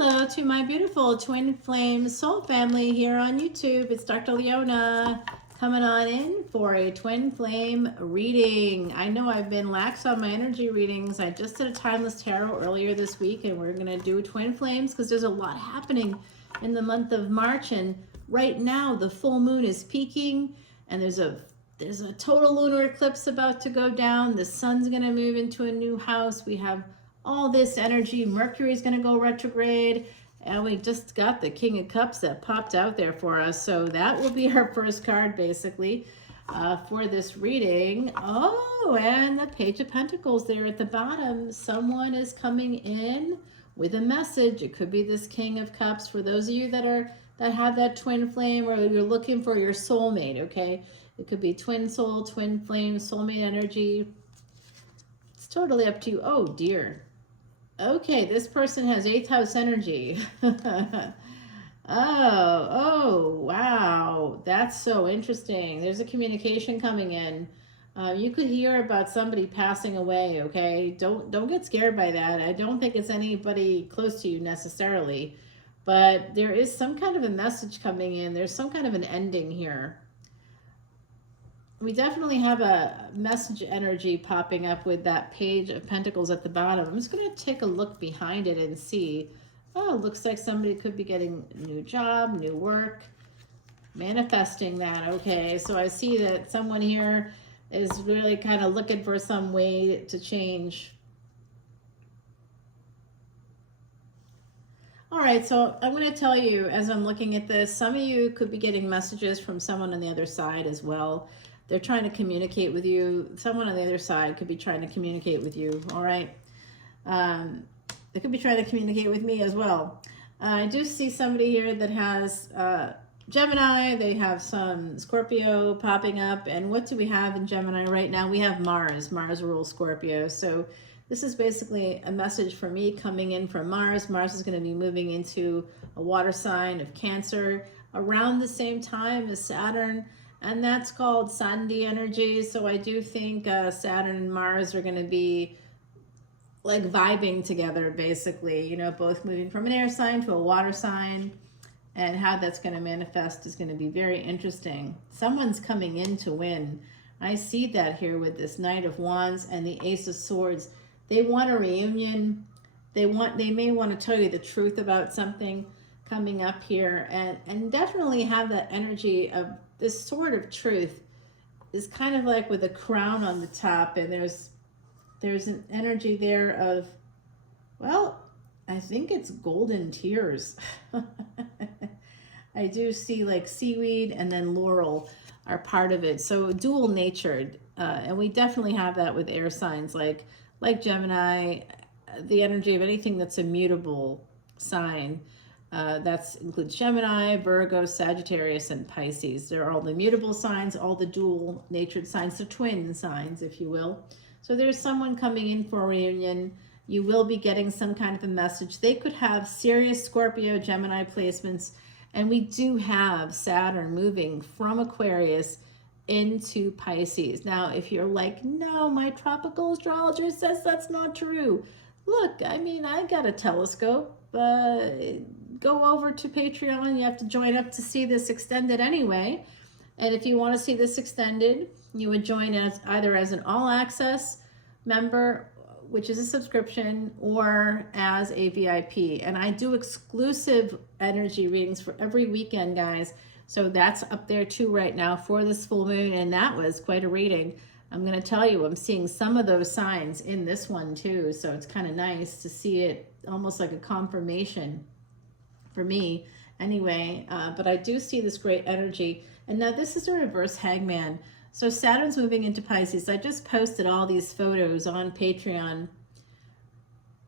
Hello to my beautiful twin flame soul family here on YouTube. It's Dr. Leona coming on in for a twin flame reading. I know I've been lax on my energy readings. I just did a timeless tarot earlier this week, and we're going to do twin flames because there's a lot happening in the month of March. And right now the full moon is peaking, and there's a total lunar eclipse about to go down. The sun's going to move into a new house. We have all this energy. Mercury is going to go retrograde, and we just got the King of Cups that popped out there for us. So that will be our first card basically for this reading. Oh, and the Page of Pentacles there at the bottom. Someone is coming in with a message. It could be this King of Cups for those of you that have that twin flame, or you're looking for your soulmate. Okay, it could be twin soul, twin flame, soulmate energy. It's totally up to you. Oh dear. Okay, this person has 8th house energy. Oh, wow. That's so interesting. There's a communication coming in. You could hear about somebody passing away, okay? Don't get scared by that. I don't think it's anybody close to you necessarily, but there is some kind of a message coming in. There's some kind of an ending here. We definitely have a message energy popping up with that Page of Pentacles at the bottom. I'm just going to take a look behind it and see. Oh, looks like somebody could be getting a new job, new work, manifesting that. Okay, so I see that someone here is really kind of looking for some way to change. All right, so I'm going to tell you as I'm looking at this, some of you could be getting messages from someone on the other side as well. They're trying to communicate with you. Someone on the other side could be trying to communicate with you, all right? They could be trying to communicate with me as well. I do see somebody here that has Gemini. They have some Scorpio popping up. And what do we have in Gemini right now? We have Mars. Mars rules Scorpio. So this is basically a message for me coming in from Mars. Mars is going to be moving into a water sign of Cancer around the same time as Saturn. And that's called Sandhi energy. So I do think Saturn and Mars are going to be like vibing together, basically, you know, both moving from an air sign to a water sign. And how that's going to manifest is going to be very interesting. Someone's coming in to win. I see that here with this Knight of Wands and the Ace of Swords. They want a reunion. They may want to tell you the truth about something coming up here, and definitely have that energy of this sort of truth is kind of like with a crown on the top, and there's an energy there of, well, I think it's golden tears. I do see like seaweed and then laurel are part of it. So dual natured, and we definitely have that with air signs like Gemini, the energy of anything that's a mutable sign. That includes Gemini, Virgo, Sagittarius, and Pisces. They're all the mutable signs, all the dual natured signs, the twin signs, if you will. So there's someone coming in for a reunion. You will be getting some kind of a message. They could have serious Scorpio, Gemini placements, and we do have Saturn moving from Aquarius into Pisces. Now, if you're like, no, my tropical astrologer says that's not true. Look, I mean, I got a telescope. Go over to Patreon. You have to join up to see this extended anyway. And if you want to see this extended, you would join as either as an all access member, which is a subscription, or as a VIP. And I do exclusive energy readings for every weekend, guys. So that's up there too right now for this full moon. And that was quite a reading. I'm going to tell you, I'm seeing some of those signs in this one too. So it's kind of nice to see it almost like a confirmation for me anyway. But I do see this great energy. And now this is a reverse hangman. So Saturn's moving into Pisces. I just posted all these photos on Patreon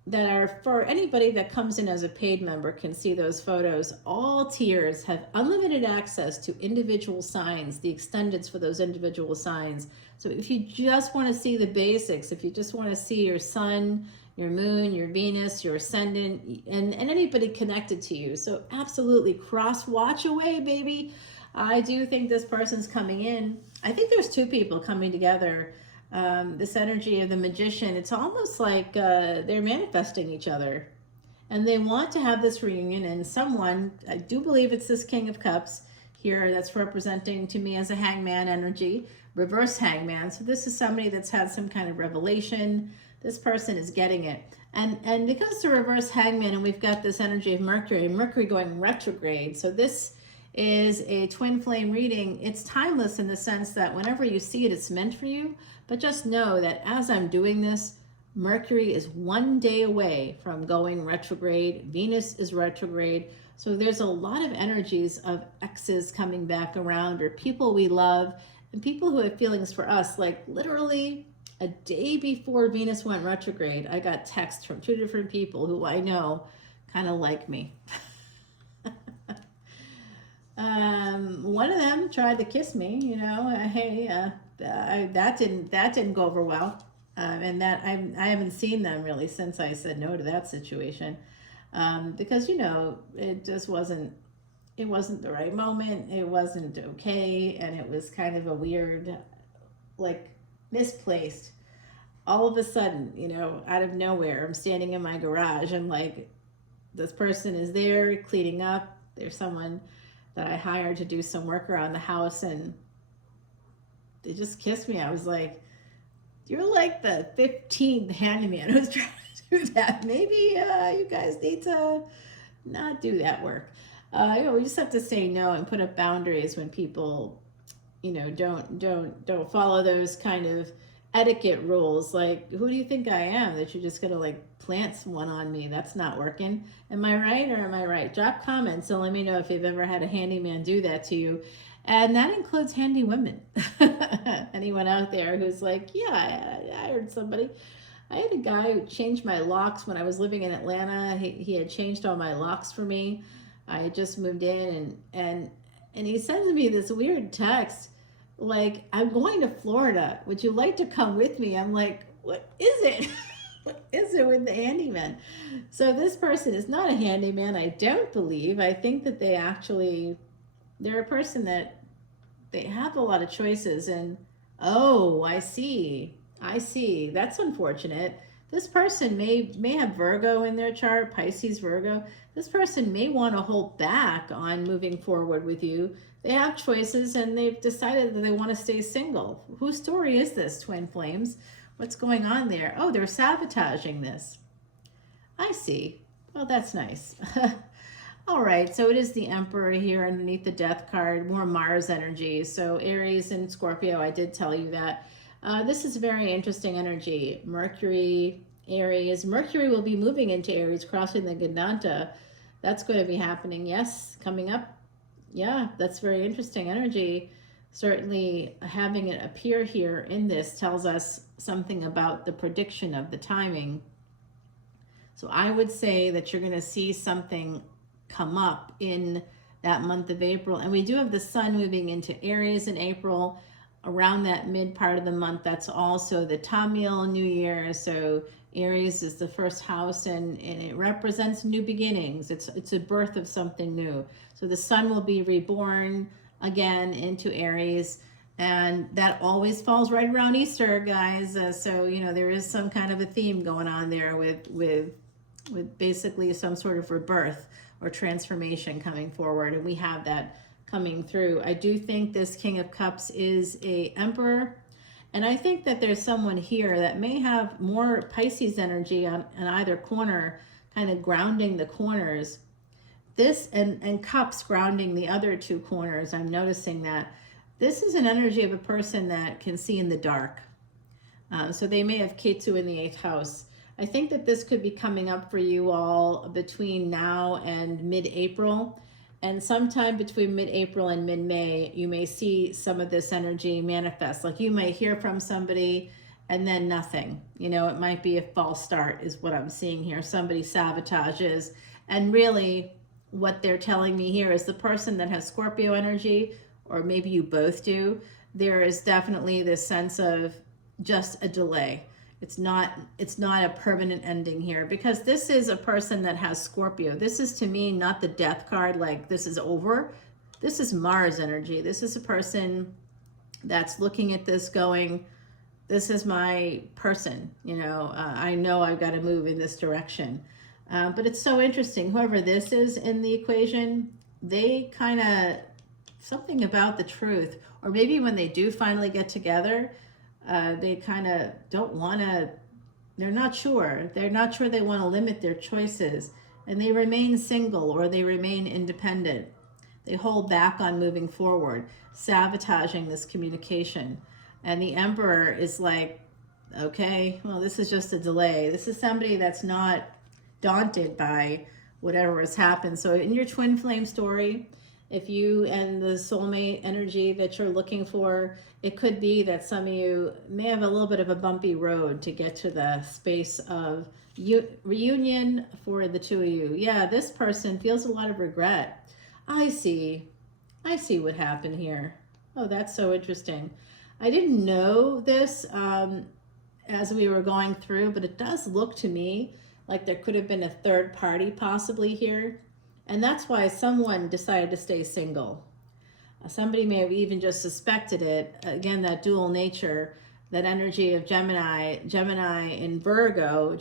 that are for anybody that comes in as a paid member can see those photos. All tiers have unlimited access to individual signs, the extendeds for those individual signs. So if you just want to see the basics, if you just want to see your sun, your moon, your Venus, your ascendant, and anybody connected to you. So absolutely cross watch away, baby. I do think this person's coming in. I think there's two people coming together. This energy of the Magician, it's almost like they're manifesting each other. and they want to have this reunion. And someone, I do believe it's this King of Cups here that's representing to me as a hangman energy, reverse hangman. So this is somebody that's had some kind of revelation. This person is getting it. And because it's a reverse hangman and we've got this energy of Mercury going retrograde. So this is a twin flame reading. It's timeless in the sense that whenever you see it, it's meant for you. But just know that as I'm doing this, Mercury is 1 day away from going retrograde. Venus is retrograde. So there's a lot of energies of exes coming back around, or people we love, and people who have feelings for us. Like literally a day before Venus went retrograde, I got texts from 2 different people who I know kind of like me. One of them tried to kiss me, you know, hey, that didn't go over well. And that I haven't seen them really since I said no to that situation. Because, you know, it just wasn't the right moment. It wasn't okay. And it was kind of a weird, like, misplaced. All of a sudden, you know, out of nowhere, I'm standing in my garage and like, this person is there cleaning up. There's someone that I hired to do some work around the house, and they just kissed me. I was like, you're like the 15th handyman who's trying to do that. Maybe you guys need to not do that work. You know, we just have to say no and put up boundaries when people, you know, don't follow those kind of etiquette rules. Like, who do you think I am that you're just gonna like plant one on me? That's not working. Am I right or am I right? Drop comments and let me know if you've ever had a handyman do that to you. And that includes handy women. Anyone out there who's like, yeah, I heard somebody. I had a guy who changed my locks when I was living in Atlanta. He had changed all my locks for me. I had just moved in, and he sends me this weird text like, I'm going to Florida. Would you like to come with me? I'm like, what is it? What is it with the handyman? So this person is not a handyman, I don't believe. I think that they're a person that they have a lot of choices, and oh, I see. That's unfortunate. This person may have Virgo in their chart, Pisces, Virgo. This person may want to hold back on moving forward with you. They have choices and they've decided that they want to stay single. Whose story is this, twin flames? What's going on there? Oh, they're sabotaging this. I see. Well, that's nice. All right, so it is the Emperor here underneath the Death card, more Mars energy. So Aries and Scorpio, I did tell you that. This is very interesting energy. Mercury, Aries. Mercury will be moving into Aries, crossing the Vedanta. That's going to be happening. Yes, coming up. Yeah, that's very interesting energy. Certainly having it appear here in this tells us something about the prediction of the timing. So I would say that you're going to see something come up in that month of April. And we do have the sun moving into Aries in April. Around that mid part of the month, that's also the Tamil New Year. So Aries is the first house, and it represents new beginnings. It's a birth of something new. So the sun will be reborn again into Aries, and that always falls right around Easter, guys. So you know, there is some kind of a theme going on there with basically some sort of rebirth or transformation coming forward, and we have that coming through. I do think this King of Cups is a Emperor, and I think that there's someone here that may have more Pisces energy on either corner, kind of grounding the corners. This and Cups grounding the other two corners. I'm noticing that this is an energy of a person that can see in the dark. So they may have Ketu in the 8th house. I think that this could be coming up for you all between now and mid-April. And sometime between mid-April and mid-May, you may see some of this energy manifest. Like you may hear from somebody and then nothing. You know, it might be a false start is what I'm seeing here. Somebody sabotages. And really what they're telling me here is the person that has Scorpio energy, or maybe you both do, there is definitely this sense of just a delay. It's not a permanent ending here, because this is a person that has Scorpio. This is, to me, not the Death card, like this is over. This is Mars energy. This is a person that's looking at this going, this is my person. You know I've got to move in this direction. But it's so interesting. Whoever this is in the equation, they kind of, something about the truth, or maybe when they do finally get together, they kind of don't want to, they're not sure. They're not sure they want to limit their choices, and they remain single or they remain independent. They hold back on moving forward, sabotaging this communication. And the Emperor is like, okay, well, this is just a delay. This is somebody that's not daunted by whatever has happened. So in your twin flame story, if you and the soulmate energy that you're looking for, it could be that some of you may have a little bit of a bumpy road to get to the space of reunion for the two of you. Yeah, this person feels a lot of regret. I see what happened here. Oh, that's so interesting. I didn't know this as we were going through, but it does look to me like there could have been a third party possibly here. And that's why someone decided to stay single. Somebody may have even just suspected it. Again, that dual nature, that energy of Gemini in Virgo.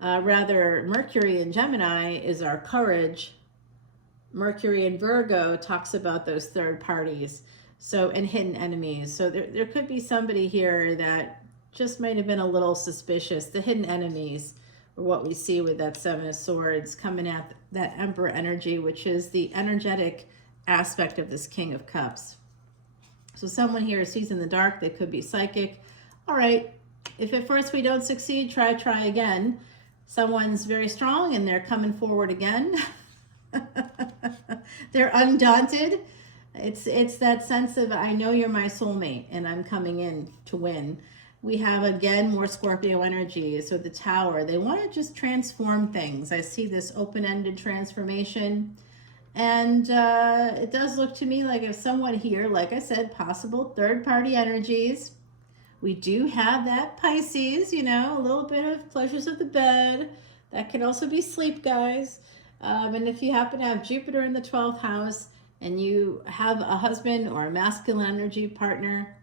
Mercury in Gemini is our courage. Mercury in Virgo talks about those third parties. So, and hidden enemies. So there could be somebody here that just might have been a little suspicious. The hidden enemies, or what we see with that Seven of Swords coming at that Emperor energy, which is the energetic aspect of this King of Cups. So someone here sees in the dark. They could be psychic. All right, if at first we don't succeed, try again. Someone's very strong and they're coming forward again. They're undaunted. It's that sense of, I know you're my soulmate and I'm coming in to win. We have, again, more Scorpio energy. So the Tower, they want to just transform things. I see this open-ended transformation. And it does look to me like if someone here, like I said, possible third-party energies. We do have that Pisces, you know, a little bit of pleasures of the bed. That could also be sleep, guys. And if you happen to have Jupiter in the 12th house and you have a husband or a masculine energy partner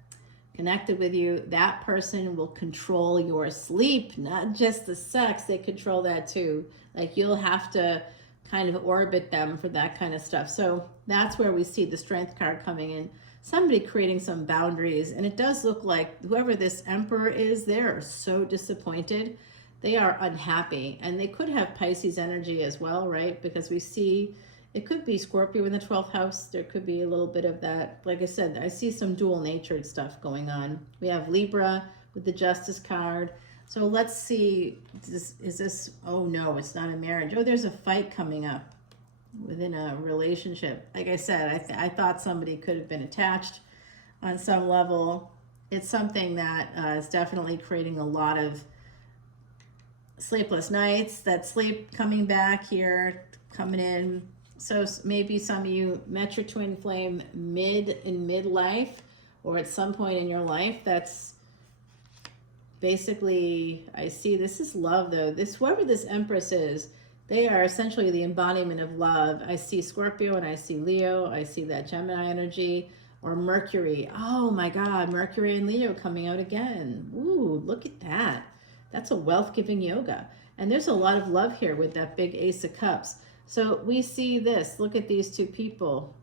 connected with you, that person will control your sleep, not just the sex. They control that too. Like you'll have to kind of orbit them for that kind of stuff. So that's where we see the Strength card coming in. Somebody creating some boundaries. And it does look like whoever this Emperor is, they're so disappointed. They are unhappy. And they could have Pisces energy as well, right? Because we see it could be Scorpio in the 12th house. There could be a little bit of that. Like I said, I see some dual-natured stuff going on. We have Libra with the Justice card. So let's see, is this, oh no, it's not a marriage. Oh, there's a fight coming up within a relationship. Like I said, I thought somebody could have been attached on some level. It's something that is definitely creating a lot of sleepless nights, that sleep coming back here, coming in. So maybe some of you met your twin flame in midlife or at some point in your life. That's basically, I see this is love though. This, whoever this Empress is, they are essentially the embodiment of love. I see Scorpio and I see Leo. I see that Gemini energy or Mercury. Oh my God, Mercury and Leo coming out again. Ooh, look at that. That's a wealth-giving yoga. And there's a lot of love here with that big Ace of Cups. So we see this. Look at these two people.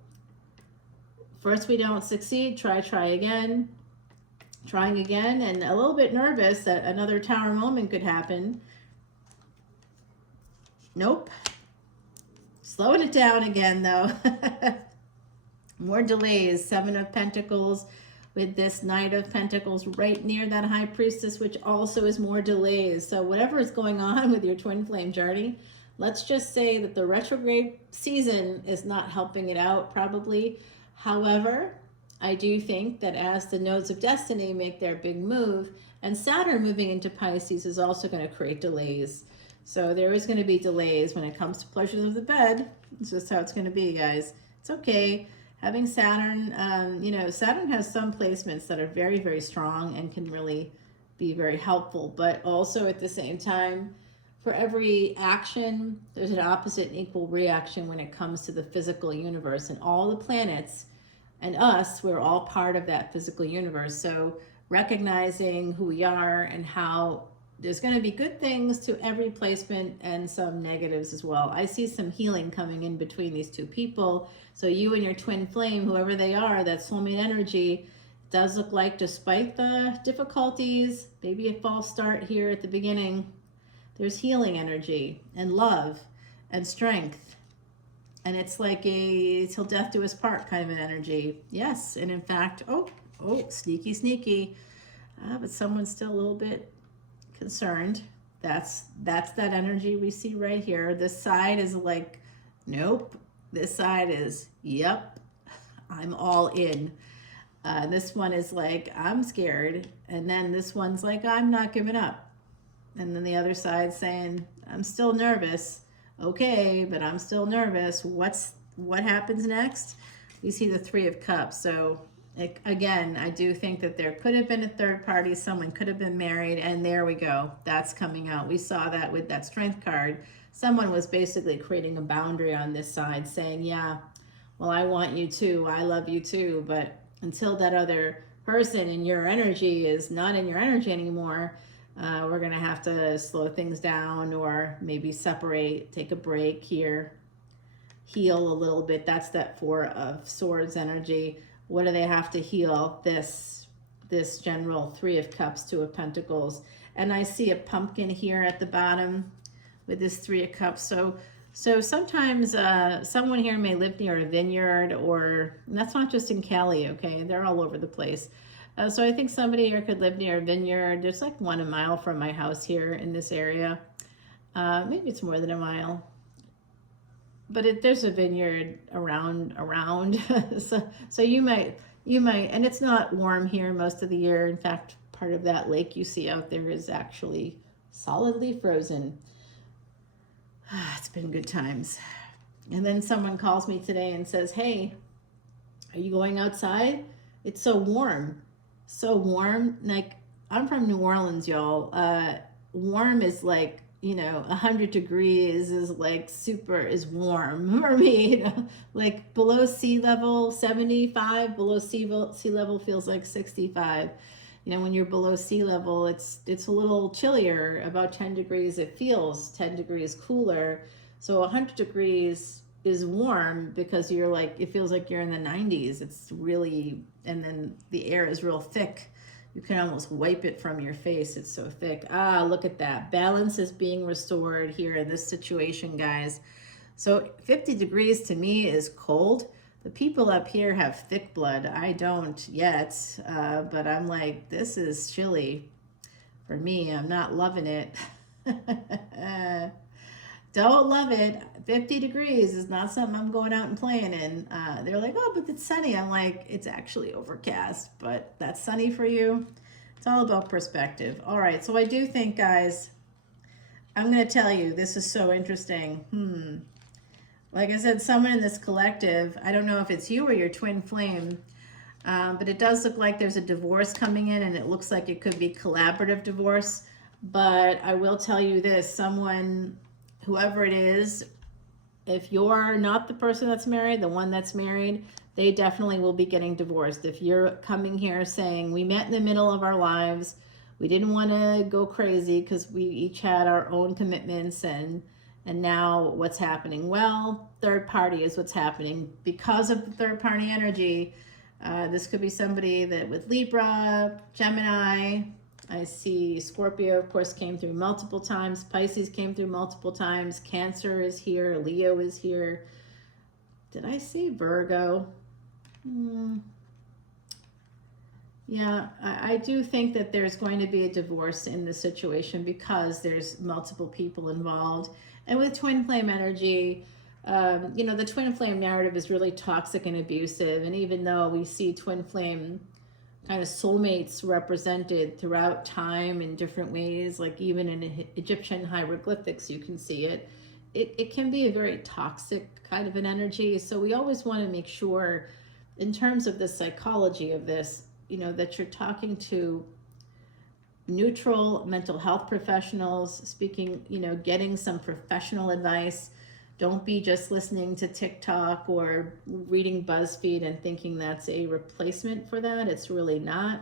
First we don't succeed. Try again. Trying again. And a little bit nervous that another Tower moment could happen. Nope. Slowing it down again, though. More delays. Seven of Pentacles with this Knight of Pentacles right near that High Priestess, which also is more delays. So whatever is going on with your twin flame journey, let's just say that the retrograde season is not helping it out, probably. However, I do think that as the nodes of destiny make their big move, and Saturn moving into Pisces is also going to create delays. So there is going to be delays when it comes to pleasures of the bed. It's just how it's going to be, guys. It's okay. Having Saturn, you know, Saturn has some placements that are very, very strong and can really be very helpful. But also at the same time, for every action, there's an opposite and equal reaction when it comes to the physical universe. And all the planets and us, we're all part of that physical universe. So recognizing who we are and how there's going to be good things to every placement and some negatives as well. I see some healing coming in between these two people. So you and your twin flame, whoever they are, that soulmate energy, does look like, despite the difficulties, maybe a false start here at the beginning, there's healing energy and love and strength. And it's like a till death do us part kind of an energy. Yes, and in fact, oh, sneaky. But someone's still a little bit concerned. That's that energy we see right here. This side is like, nope. This side is, yep, I'm all in. This one is like, I'm scared. And then this one's like, I'm not giving up. And then the other side saying, I'm still nervous. Okay, but I'm still nervous. What happens next? We see the Three of Cups. So again, I do think that there could have been a third party. Someone could have been married. And there we go. That's coming out. We saw that with that Strength card. Someone was basically creating a boundary on this side saying, yeah, well, I want you too. I love you too. But until that other person in your energy is not in your energy anymore, we're going to have to slow things down or maybe separate, take a break here, heal a little bit. That's that Four of Swords energy. What do they have to heal? This general Three of Cups, Two of Pentacles. And I see a pumpkin here at the bottom with this Three of Cups. So sometimes someone here may live near a vineyard, or that's not just in Cali, okay? They're all over the place. So I think somebody here could live near a vineyard. There's like 1 mile from my house here in this area. Maybe it's more than a mile. But there's a vineyard around. so you might, and it's not warm here most of the year. In fact, part of that lake you see out there is actually solidly frozen. It's been good times. And then someone calls me today and says, hey, are you going outside? It's so warm. So warm. Like, I'm from New Orleans, y'all. Warm is like, 100 degrees is like is warm for me. Like below sea level, 75, below sea level feels like 65. When you're below sea level, it's a little chillier, about 10 degrees. It feels 10 degrees cooler. So 100 degrees is warm because you're like, it feels like you're in the 90s. It's really, and then the air is real thick. You can almost wipe it from your face. It's so thick. Look at that. Balance is being restored here in this situation, guys. So 50 degrees to me is cold. The people up here have thick blood. I don't yet, but I'm like, this is chilly for me. I'm not loving it. Don't love it. 50 degrees is not something I'm going out and playing in. They're like, oh, but it's sunny. I'm like, it's actually overcast, but that's sunny for you. It's all about perspective. All right, so I do think, guys, I'm going to tell you, this is so interesting. Like I said, someone in this collective, I don't know if it's you or your twin flame, but it does look like there's a divorce coming in, and it looks like it could be collaborative divorce. But I will tell you this, someone, whoever it is, if you're not the person that's married, the one that's married, they definitely will be getting divorced. If you're coming here saying, we met in the middle of our lives, we didn't want to go crazy because we each had our own commitments, and now what's happening? Well, third party is what's happening. Because of the third party energy, this could be somebody that with Libra, Gemini, I see Scorpio, of course, came through multiple times. Pisces came through multiple times. Cancer is here. Leo is here. Did I see Virgo? Yeah, I do think that there's going to be a divorce in this situation because there's multiple people involved. And with twin flame energy, the twin flame narrative is really toxic and abusive. And even though we see twin flame kind of soulmates represented throughout time in different ways, like even in Egyptian hieroglyphics, you can see it. It can be a very toxic kind of an energy. So we always want to make sure, in terms of the psychology of this, that you're talking to neutral mental health professionals, speaking, getting some professional advice. Don't be just listening to TikTok or reading BuzzFeed and thinking that's a replacement for that. It's really not.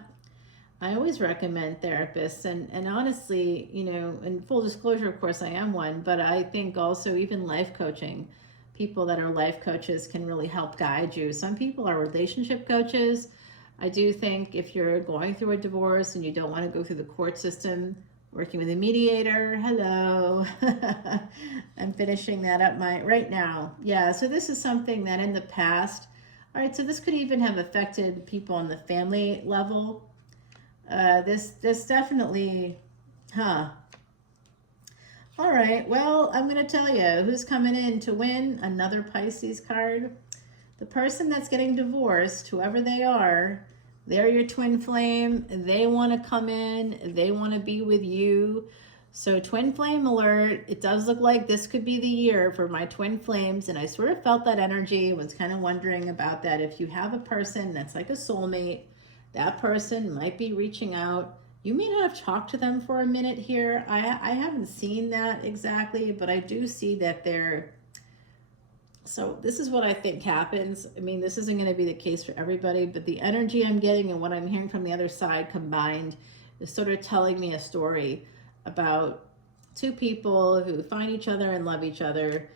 I always recommend therapists, and honestly, you know, in full disclosure, of course, I am one, but I think also even life coaching, people that are life coaches can really help guide you. Some people are relationship coaches. I do think if you're going through a divorce and you don't want to go through the court system, working with a mediator, hello. I'm finishing that up right now. Yeah, so this is something that in the past, all right, so this could even have affected people on the family level. This definitely, huh? All right, well, I'm going to tell you who's coming in to win another Pisces card. The person that's getting divorced, whoever they are, they're your twin flame. They want to come in. They want to be with you. So twin flame alert. It does look like this could be the year for my twin flames. And I sort of felt that energy, was kind of wondering about that. If you have a person that's like a soulmate, that person might be reaching out. You may not have talked to them for a minute here. I haven't seen that exactly, but I do see that they're, so this is what I think happens. I mean, this isn't going to be the case for everybody, but the energy I'm getting and what I'm hearing from the other side combined is sort of telling me a story about two people who find each other and love each other.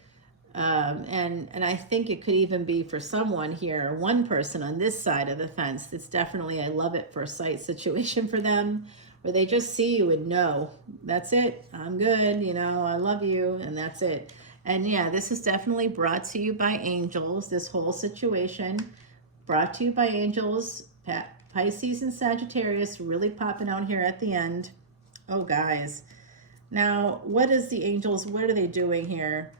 And I think it could even be for someone here, one person on this side of the fence. It's definitely a love at first sight situation for them, where they just see you and know, that's it, I'm good, you know, I love you, and that's it. And yeah, this is definitely brought to you by angels, this whole situation, brought to you by angels. Pisces and Sagittarius really popping out here at the end. Oh, guys. Now, what is the angels, what are they doing here?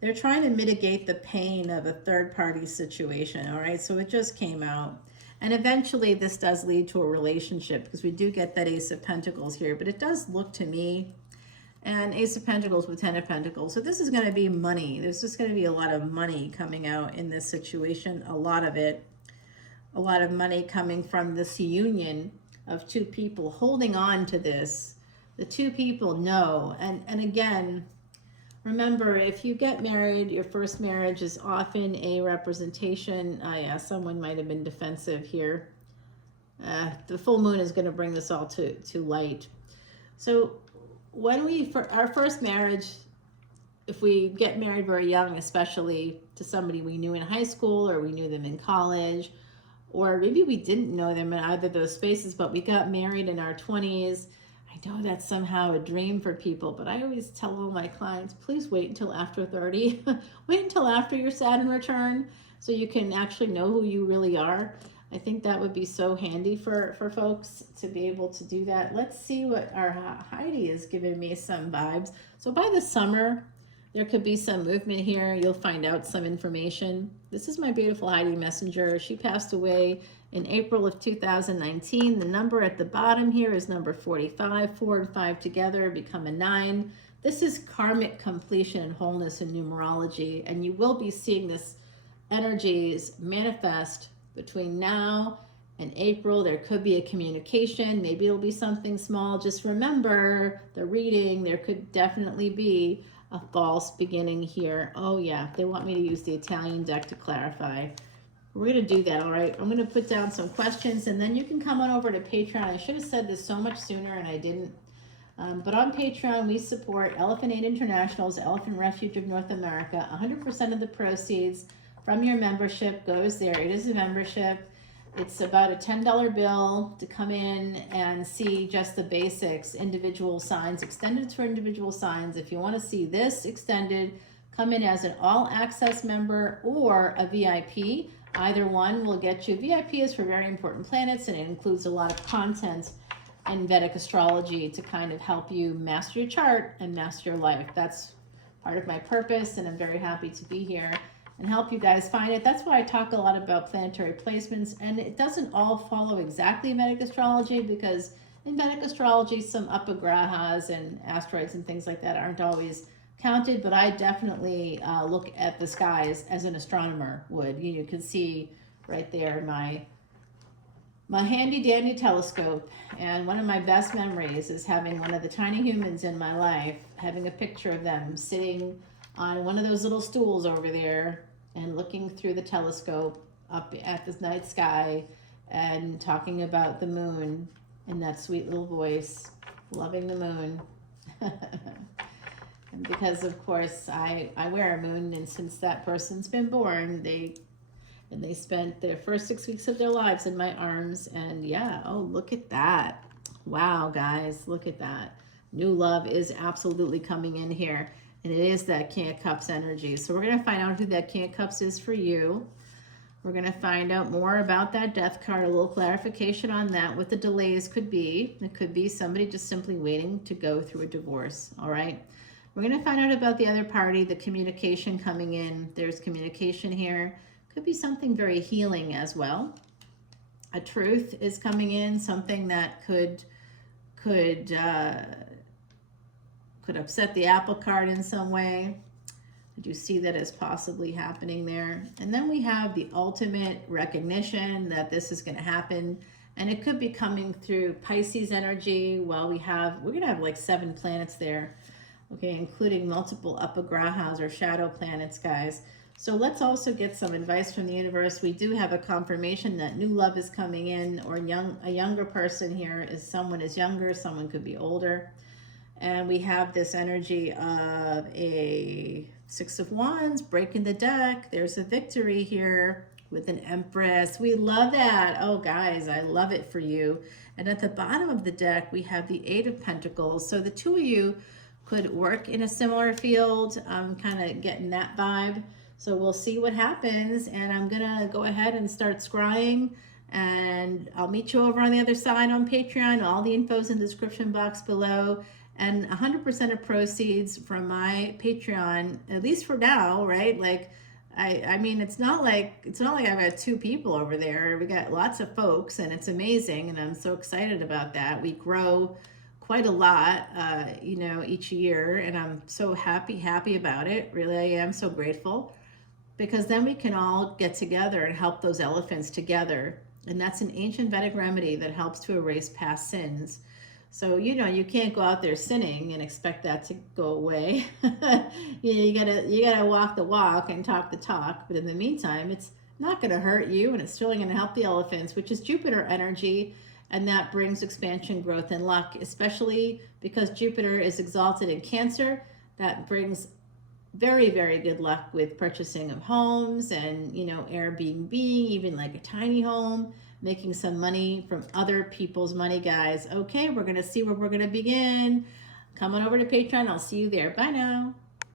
They're trying to mitigate the pain of a third-party situation, all right? So it just came out. And eventually this does lead to a relationship, because we do get that Ace of Pentacles here, but it does look to me, and Ace of Pentacles with 10 of Pentacles. So this is going to be money. There's just going to be a lot of money coming out in this situation, a lot of it. A lot of money coming from this union of two people holding on to this. The two people know, and again, remember, if you get married, your first marriage is often a representation. Yeah, someone might have been defensive here. The full moon is going to bring this all to light. So when for our first marriage, if we get married very young, especially to somebody we knew in high school or we knew them in college, or maybe we didn't know them in either of those spaces, but we got married in our 20s, I know that's somehow a dream for people, but I always tell all my clients, please wait until after 30. Wait until after your Saturn return so you can actually know who you really are. I think that would be so handy for folks to be able to do that. Let's see what our Heidi is giving me some vibes. So by the summer, there could be some movement here. You'll find out some information. This is my beautiful Heidi Messenger. She passed away in April of 2019. The number at the bottom here is number 45. 4 and 5 together become a 9. This is karmic completion and wholeness in numerology, and you will be seeing this energies manifest between now and April. There could be a communication. Maybe it'll be something small. Just remember the reading. There could definitely be a false beginning here. Oh yeah, they want me to use the Italian deck to clarify. We're going to do that, all right? I'm going to put down some questions, and then you can come on over to Patreon. I should have said this so much sooner, and I didn't. But on Patreon, we support Elephant Aid International's Elephant Refuge of North America. 100% of the proceeds from your membership goes there. It is a membership. It's about a $10 bill to come in and see just the basics, individual signs, extended for individual signs. If you want to see this extended, come in as an all-access member or a VIP. Either one will get you. VIP is for very important planets, and it includes a lot of content in Vedic astrology to kind of help you master your chart and master your life. That's part of my purpose, and I'm very happy to be here and help you guys find it. That's why I talk a lot about planetary placements, and it doesn't all follow exactly Vedic astrology, because in Vedic astrology, some upagrahas and asteroids and things like that aren't always counted, but I definitely look at the skies as an astronomer would. You can see right there my handy dandy telescope, and one of my best memories is having one of the tiny humans in my life, having a picture of them sitting on one of those little stools over there and looking through the telescope up at the night sky and talking about the moon and that sweet little voice, loving the moon. And because of course I wear a moon, and since that person's been born, they spent their first 6 weeks of their lives in my arms. And yeah, oh, look at that. Wow, guys, look at that. New love is absolutely coming in here. And it is that King of Cups energy. So we're going to find out who that King of Cups is for you. We're going to find out more about that Death card, a little clarification on that, what the delays could be. It could be somebody just simply waiting to go through a divorce, all right? We're going to find out about the other party, the communication coming in. There's communication here. Could be something very healing as well. A truth is coming in, something that could upset the apple cart in some way. I do see that as possibly happening there. And then we have the ultimate recognition that this is going to happen. And it could be coming through Pisces energy. Well, we're going to have like 7 planets there. Okay, including multiple upagrahas or shadow planets, guys. So let's also get some advice from the universe. We do have a confirmation that new love is coming in, or a younger person here is someone is younger, someone could be older. And we have this energy of a 6 of Wands breaking the deck. There's a victory here with an Empress. We love that. Oh, guys, I love it for you. And at the bottom of the deck, we have the 8 of Pentacles. So the two of you could work in a similar field. I'm kind of getting that vibe. So we'll see what happens, and I'm gonna go ahead and start scrying, and I'll meet you over on the other side on Patreon. All the info's in the description box below, and 100% of proceeds from my Patreon, at least for now, right? Like, I mean, it's not like I've got 2 people over there. We got lots of folks, and it's amazing, and I'm so excited about that. We grow quite a lot, you know, each year, and I'm so happy about it. Really, I am so grateful. Because then we can all get together and help those elephants together. And that's an ancient Vedic remedy that helps to erase past sins. So, you know, you can't go out there sinning and expect that to go away. You gotta walk the walk and talk the talk. But in the meantime, it's not gonna hurt you, and it's really gonna help the elephants, which is Jupiter energy. And that brings expansion, growth, and luck, especially because Jupiter is exalted in Cancer. That brings very, very good luck with purchasing of homes and, you know, Airbnb, even like a tiny home, making some money from other people's money, guys. Okay, we're going to see where we're going to begin. Come on over to Patreon. I'll see you there. Bye now.